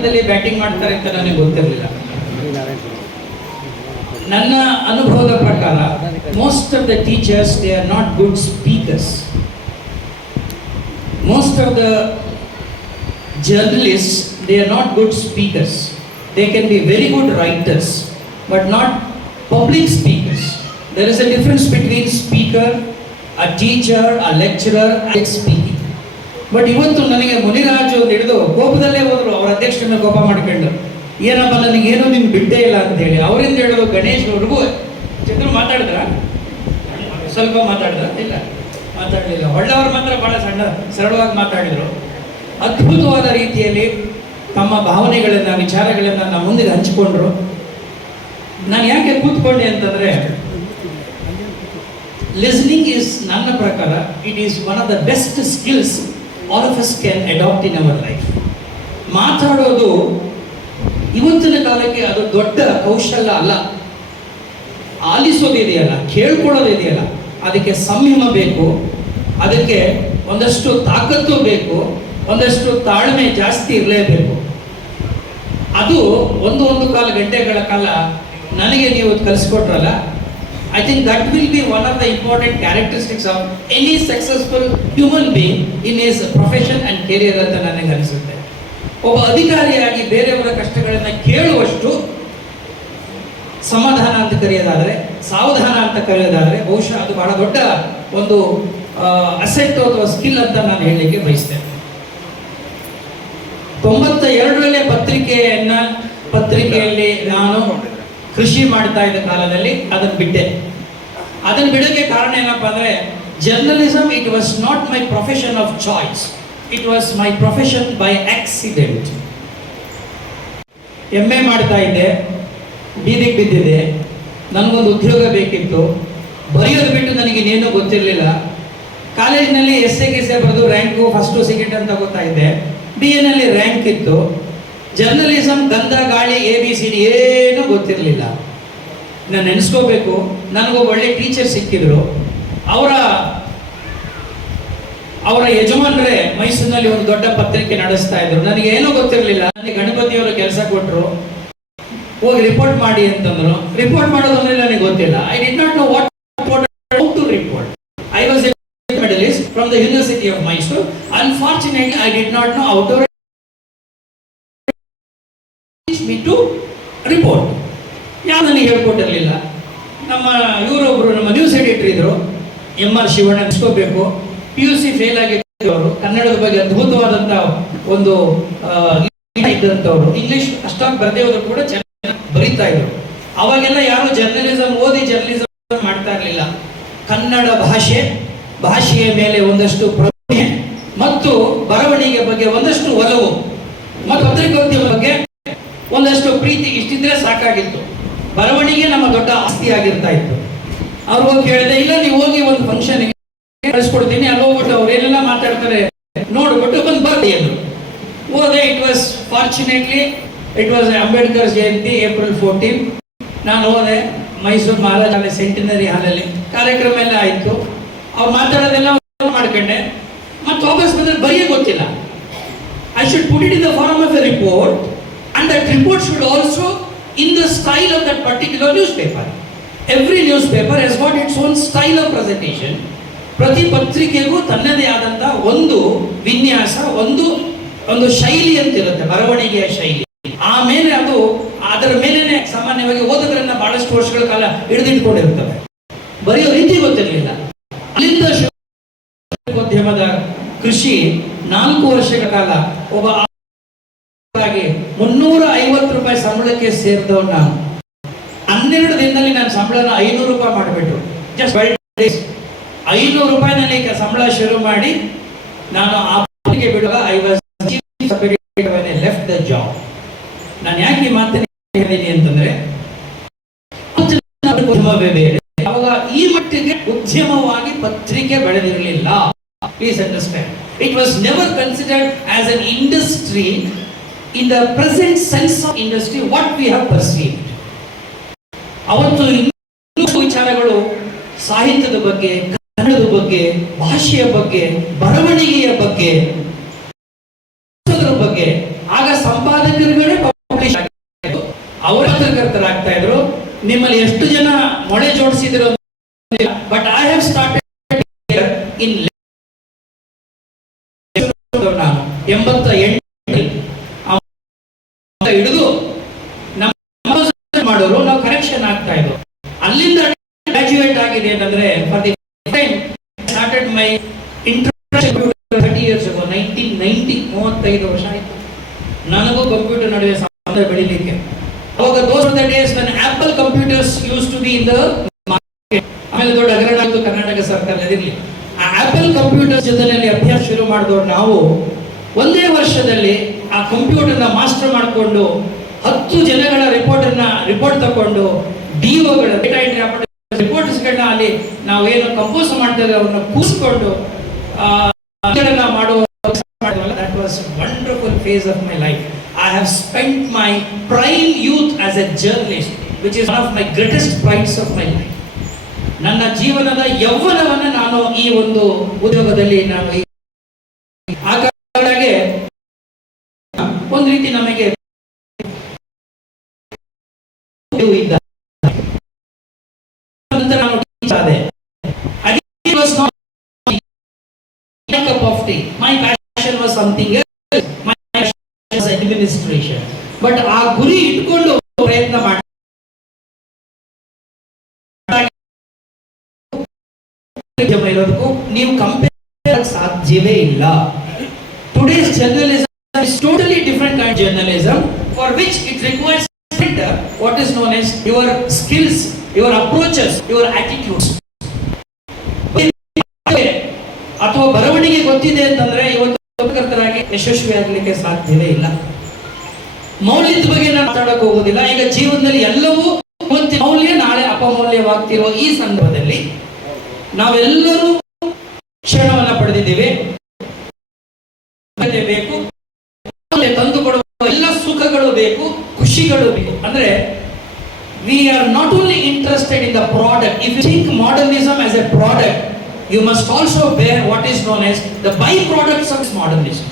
ಮಟ್ಟದಲ್ಲಿ ಬ್ಯಾಟಿಂಗ್ ಮಾಡ್ತಾರೆ ಅಂತ ನನಗೆ ಗೊತ್ತಿರಲಿಲ್ಲ. ನನ್ನ ಅನುಭವದ ಪ್ರಕಾರ most of the teachers they are not good speakers. Most of the journalists, they are not good speakers. They can be very good writers, but not public speakers. There is a difference between speaker, a teacher, a lecturer, and speaking. But ಇವತ್ತು ನನಗೆ ಮುನಿರಾಜು ಹಿಡಿದು ಕೋಪದಲ್ಲೇ ಹೋದ್ರು. ಅವರ ಅಧ್ಯಕ್ಷರನ್ನ ಕೋಪ ಮಾಡ್ಕೊಂಡು, ಏನಪ್ಪ ನನಗೇನು ನಿನ್ ಬಿಡ್ಡೇ ಇಲ್ಲ ಅಂತ ಹೇಳಿ. ಅವರಿಂದ ಹೇಳೋದು ಗಣೇಶ್ ಅವ್ರಿಗೂ ಚಂದ್ರ ಮಾತಾಡಿದ್ರ, ಸ್ವಲ್ಪ ಮಾತಾಡಿದ್ರ, ಇಲ್ಲ ಮಾತಾಡಲಿಲ್ಲ. ಒಳ್ಳೆಯವರು ಮಾತ್ರ ಬಹಳ ಸರಳವಾಗಿ ಮಾತಾಡಿದ್ರು. ಅದ್ಭುತವಾದ ರೀತಿಯಲ್ಲಿ ತಮ್ಮ ಭಾವನೆಗಳನ್ನು, ವಿಚಾರಗಳನ್ನು ನಮ್ಮ ಮುಂದೆ ಹಂಚಿಕೊಂಡ್ರು. ನಾನು ಯಾಕೆ ಕೂತ್ಕೊಂಡೆ ಅಂತಂದರೆ, ಲಿಸ್ನಿಂಗ್ ಈಸ್, ನನ್ನ ಪ್ರಕಾರ it is one of the best skills all of us can adapt in our life. ಮಾತಾಡೋದು ಇವತ್ತಿನ ಕಾಲಕ್ಕೆ ಅದು ದೊಡ್ಡ ಕೌಶಲ್ಯ ಅಲ್ಲ. ಆಲಿಸೋದಿದೆಯಲ್ಲ, ಕೇಳ್ಕೊಳ್ಳೋದಿದೆಯಲ್ಲ, ಅದಕ್ಕೆ ಸಂಯಮ ಬೇಕು, ಅದಕ್ಕೆ ಒಂದಷ್ಟು ತಾಕತ್ತು ಬೇಕು, ಒಂದಷ್ಟು ತಾಳ್ಮೆ ಜಾಸ್ತಿ ಇರಲೇಬೇಕು. ಅದು ಒಂದು ಕಾಲು ಗಂಟೆಗಳ ಕಾಲ ನನಗೆ ನೀವು ಕಲಿಸ್ಕೊಟ್ರಲ್ಲ, I think that will be one of the important characteristics of any successful human being in his profession and career ಅಂತ ನನಗೆ ಅನಿಸುತ್ತೆ. ಒಬ್ಬ ಅಧಿಕಾರಿಯಾಗಿ ಬೇರೆಯವರ ಕಷ್ಟಗಳನ್ನು ಕೇಳುವಷ್ಟು ಸಮಾಧಾನ ಅಂತ ಕರೆಯೋದಾದರೆ, ಸಾವಧಾನ ಅಂತ ಕರೆಯೋದಾದರೆ, ಬಹುಶಃ ಅದು ಬಹಳ ದೊಡ್ಡ ಒಂದು ಅಸೆಟ್ ಅಥವಾ ಸ್ಕಿಲ್ ಅಂತ ನಾನು ಹೇಳಲಿಕ್ಕೆ ಬಯಸ್ತೇನೆ. 92ರಲ್ಲೇ ಪತ್ರಿಕೆಯಲ್ಲಿ ನಾನು ಕೃಷಿ ಮಾಡ್ತಾ ಇದ್ದ ಕಾಲದಲ್ಲಿ ಅದನ್ನು ಬಿಟ್ಟೆ. ಅದನ್ನು ಬಿಡೋಕ್ಕೆ ಕಾರಣ ಏನಪ್ಪ ಅಂದರೆ, journalism it was not my profession of choice, it was my profession by accident. MA ಮಾಡ್ತಾ ಇದ್ದೆ, ಬೀದಿಗೆ ಬಿದ್ದಿದೆ, ನನಗೊಂದು ಉದ್ಯೋಗ ಬೇಕಿತ್ತು. ಬರೆಯೋದು ಬಿಟ್ಟು ನನಗಿನ್ನೇನೂ ಗೊತ್ತಿರಲಿಲ್ಲ. ಕಾಲೇಜಿನಲ್ಲಿ ಎಸ್ಸೆ ಬರೆದು ರ್ಯಾಂಕು ಫಸ್ಟು ಸೆಕೆಂಡ್ ಅಂತ ಗೊತ್ತಾ ಇದ್ದೆ. BA ನಲ್ಲಿ ರ್ಯಾಂಕ್ ಇತ್ತು. ಜರ್ನಲಿಸಮ್ ಗಂಧ ಗಾಳಿ ABCD ಏನೂ ಗೊತ್ತಿರಲಿಲ್ಲ. ನಾನು ನೆನೆಸ್ಕೋಬೇಕು, ನನಗೊಬ್ಬ ಒಳ್ಳೆ ಟೀಚರ್ ಸಿಕ್ಕಿದ್ರು. ಅವರ ಯಜಮಾನರೇ ಮೈಸೂರಿನಲ್ಲಿ ಒಂದು ದೊಡ್ಡ ಪತ್ರಿಕೆ ನಡೆಸ್ತಾ ಇದ್ರು. ನನಗೆ ಏನೂ ಗೊತ್ತಿರಲಿಲ್ಲ. ನನಗೆ ಗಣಪತಿಯವರು ಕೆಲಸ ಕೊಟ್ಟರು, ಹೋಗಿ ರಿಪೋರ್ಟ್ ಮಾಡಿ ಅಂತಂದ್ರು. ರಿಪೋರ್ಟ್ ಮಾಡೋದು ಅಂದರೆ ನನಗೆ ಗೊತ್ತಿಲ್ಲ. I did not know what to report. I was medalist from the University of Mysore. Unfortunately, I did not know how to teach me to report. ಯಾರು ನನಗೆ ಹೇಳ್ಕೊಟ್ಟಿರಲಿಲ್ಲ. ನಮ್ಮ ಇವರೊಬ್ಬರು ನಮ್ಮ ನ್ಯೂಸ್ ಎಡಿಟರ್ ಇದ್ರು, MR ಶಿವಣ್ಣ. ನೆನೆಸ್ಕೋಬೇಕು, PUC ಫೇಲ್ ಆಗಿದ್ದವರು, ಕನ್ನಡದ ಬಗ್ಗೆ ಅದ್ಭುತವಾದಂಥ ಒಂದು ಇದ್ದಂಥವ್ರು. English ಅಷ್ಟಾಗಿ ಬರದೇ ಹೋದ್ರು ಕೂಡ ಚೆನ್ನಾಗಿ ಬರೀತಾ ಇದ್ರು. ಅವಾಗೆಲ್ಲ ಯಾರು ಜರ್ನಲಿಸಮ್ ಓದಿ ಜರ್ನಲಿಸಮ್ ಮಾಡ್ತಾ ಇರಲಿಲ್ಲ. ಕನ್ನಡ ಭಾಷೆಯ ಮೇಲೆ ಒಂದಷ್ಟು ಪ್ರಜ್ಞೆ ಮತ್ತು ಬರವಣಿಗೆ ಬಗ್ಗೆ ಒಂದಷ್ಟು ಒಲವು ಮತ್ತು ಪತ್ರಿಕೋದ್ಯಮ ಬಗ್ಗೆ ಒಂದಷ್ಟು ಪ್ರೀತಿ ಇಷ್ಟಿದ್ರೆ ಸಾಕಾಗಿತ್ತು. ಬರವಣಿಗೆ ನಮ್ಮ ದೊಡ್ಡ ಆಸ್ತಿ ಆಗಿರ್ತಾ ಇತ್ತು. ಅವ್ರು ಹೋಗಿ ಹೇಳಿದೆ, ಇಲ್ಲ ನೀವು ಹೋಗಿ ಒಂದು ಫಂಕ್ಷನ್ಗೆ ಕಳಿಸ್ಕೊಡ್ತೀನಿ, ಅಲ್ಲಿ ಹೋಗ್ಬಿಟ್ಟು ಅವ್ರು ಏನೆಲ್ಲ ಮಾತಾಡ್ತಾರೆ ನೋಡ್ಬಿಟ್ಟು ಬಂದು ಬರ್ರಿ ಅಂದರು. ಹೋದೆ. It was fortunately it was Ambedkar Jayanti, April 14. ನಾನು ಹೋದೆ ಮೈಸೂರು ಮಹಾರಾಜ ಸೆಂಟಿನರಿ ಹಾಲಲ್ಲಿ. ಕಾರ್ಯಕ್ರಮ ಎಲ್ಲ ಆಯಿತು. ಅವ್ರು ಮಾತಾಡೋದೆಲ್ಲ ಮಾಡ್ಕೊಂಡೆ. ಮತ್ತೆ ವಾಪಸ್ ಬಂದ್ರೆ ಬರೀ ಗೊತ್ತಿಲ್ಲ. I should put it in the form of a report, and that report should also in the style of that particular newspaper. Every newspaper has got its own style of presentation. ಪ್ರತಿ ಪತ್ರಿಕೆಗೂ ತನ್ನದೇ ಆದಂಥ ಒಂದು ವಿನ್ಯಾಸ, ಒಂದು ಶೈಲಿ ಅಂತಿರುತ್ತೆ, ಬರವಣಿಗೆಯ ಶೈಲಿ. ಆಮೇಲೆ ಅದು ಅದರ ಮೇಲೇನೆ ಸಾಮಾನ್ಯವಾಗಿ ಓದೋದ್ರನ್ನ ಬಹಳಷ್ಟು ವರ್ಷಗಳ ಕಾಲ ಹಿಡಿದಿಟ್ಕೊಂಡಿರ್ತವೆ. ಬರೆಯೋ ರೀತಿ ಗೊತ್ತಿರಲಿಲ್ಲ. ಅಲ್ಲಿಂದ ಉದ್ಯಮದ ಕೃಷಿ 4 ವರ್ಷಗಳ ಕಾಲ ಒಬ್ಬ 350 ರೂಪಾಯಿ ಸಂಬಳಕ್ಕೆ ಸೇರಿದವ್ ನಾನು. 12 ದಿನದಲ್ಲಿ ನನ್ನ ಸಂಬಳನ 500 ರೂಪಾಯಿ ಮಾಡಿಬಿಟ್ರು. ಜಸ್ಟ್ 500 ರೂಪಾಯಿನಲ್ಲಿ ಸಂಬಳ ಶುರು ಮಾಡಿ ನಾನು ಆ ಬಿಡುವಾಗ I was left the job. ನಾನು ಯಾಕೆ ಈ ಮಾತನ್ನ ಹೇಳಿದ್ದೀನಿ ಅಂತಂದ್ರೆ, ಅವಾಗ ಈ ಮಟ್ಟಿಗೆ ಉದ್ಯಮವಾಗಿ ಪತ್ರಿಕೆ ಬೆಳೆದಿರಲಿಲ್ಲ. Please understand, it was never considered as an industry in the present sense of industry what we have perceived. ಅವತ್ತು ಇನ್ನೂ ವಿಚಾರಗಳು ಸಾಹಿತ್ಯದ ಬಗ್ಗೆ, ಕನ್ನಡದ ಬಗ್ಗೆ, ಭಾಷೆಯ ಬಗ್ಗೆ, ಬರವಣಿಗೆಯ ಬಗ್ಗೆ ಆಗ ಸಂಪಾದನೆ ಸಂಪಾದಕರುಗಳೇ ಪಬ್ಲಿಷ್ ಆಗಿದ್ರು, ಅವರ ಪತ್ರಕರ್ತರಾಗ್ತಾ ಇದ್ರು. ನಿಮ್ಮಲ್ಲಿ ಎಷ್ಟು ಜನ ಮೊಳೆ ಜೋಡಿಸಿದ್ರು, but I have started in 88 ಹಿಡಿದು ನಮ್ಮ ಮಾಡೋರು ನಾವು ಕರೆಕ್ಷನ್ ಆಗ್ತಾ ಇದ್ರು. ಅಲ್ಲಿಂದ ಗ್ರಾಜುಯೇಟ್ ಆಗಿದೆ ಅಂತಂದ್ರೆ for the time started my introduction 30 years ago, 1990, 35 ವರ್ಷ ಆಯ್ತು ನನಗೂ ಕಂಪ್ಯೂಟರ್ ನಡುವೆ ಸಂಬಂಧ ಬೆಳಿಲಿಕ್ಕೆ. ಅವಾಗ those were the days when Apple computers used to be in the market. ಆಮೇಲೆ ದೊಡ್ಡ ಹಗರಣ ಆಯ್ತು ಕರ್ನಾಟಕ ಸರ್ಕಾರದಲ್ಲಿ. ಆ ಆಪಲ್ ಕಂಪ್ಯೂಟರ್ ಜೊತೆಯಲ್ಲಿ ಅಭ್ಯಾಸ ಶುರು ಮಾಡಿದವರು ನಾವು ಒಂದೇ ವರ್ಷದಲ್ಲಿ ಆ ಕಂಪ್ಯೂಟರ್ನ ಮಾಸ್ಟರ್ ಮಾಡಿಕೊಂಡು 10 ಜನಗಳ ರಿಪೋರ್ಟ್ ತಗೊಂಡು ಡಿಒಗಳ ರಿಪೋರ್ಟ್ಸ್ಗಳನ್ನ ಅಲ್ಲಿ ನಾವು ಏನು ಕಂಪೋಸ್ ಮಾಡ್ತಾ ಇದ್ದೀವಿ ಅವ್ರನ್ನ ಕೂರಿಸ್ಕೊಂಡು ಮಾಡುವ. That was a wonderful phase of my life. I have spent my prime youth as a journalist, which is one of my greatest prides of my life. ನನ್ನ ಜೀವನದ ಯೌವನವನ್ನು ನಾನು ಈ ಒಂದು ಉದ್ಯೋಗದಲ್ಲಿ ನಾನು ಹಾಗಾಗಿ ಒಂದು ರೀತಿ ನಮಗೆ ನಂತರ ನಾನು ಟೀಚರ್ ಆದೆ. It was not a cup of tea. My passion was something else. My passion was administration. But ಆ ಗುರಿ ಇಟ್ಕೊಂಡು ಪ್ರಯತ್ನ ಮಾಡಿ ಇರೋದಕ್ಕೂ ನೀವು ಕಂಪೇರ್ ಸಾಧ್ಯವೇ ಇಲ್ಲ. Today's journalism is totally different kind of journalism for which it requires what is known as your skills, your approaches, your attitudes. ಅಥವಾ ಬರವಣಿಗೆ ಗೊತ್ತಿದೆ ಅಂತಂದ್ರೆ ಇವತ್ತು ಪತ್ರಕರ್ತರಾಗಿ ಯಶಸ್ವಿ ಆಗಲಿಕ್ಕೆ ಸಾಧ್ಯವೇ ಇಲ್ಲ. ಮೌಲ್ಯದ ಬಗ್ಗೆ ನಾನು ಮಾತಾಡಕ್ಕೆ ಹೋಗೋದಿಲ್ಲ. ಈಗ ಜೀವನದಲ್ಲಿ ಎಲ್ಲವೂ ಮೌಲ್ಯ ನಾಳೆ ಅಪಮೌಲ್ಯವಾಗ್ತಿರುವ ಈ ಸಂದರ್ಭದಲ್ಲಿ ನಾವೆಲ್ಲರೂ ಕ್ಷಣವನ್ನ ಪಡೆದಿದ್ದೇವೆ. ಬೇಕು ತಂದು ಕೊಡುವ ಎಲ್ಲ ಸುಖಗಳು ಬೇಕು, ಖುಷಿಗಳು ಬೇಕು. ಅಂದ್ರೆ we are not only interested in the product. If you think modernism as a product, you must also bear what is known as the byproducts of modernism.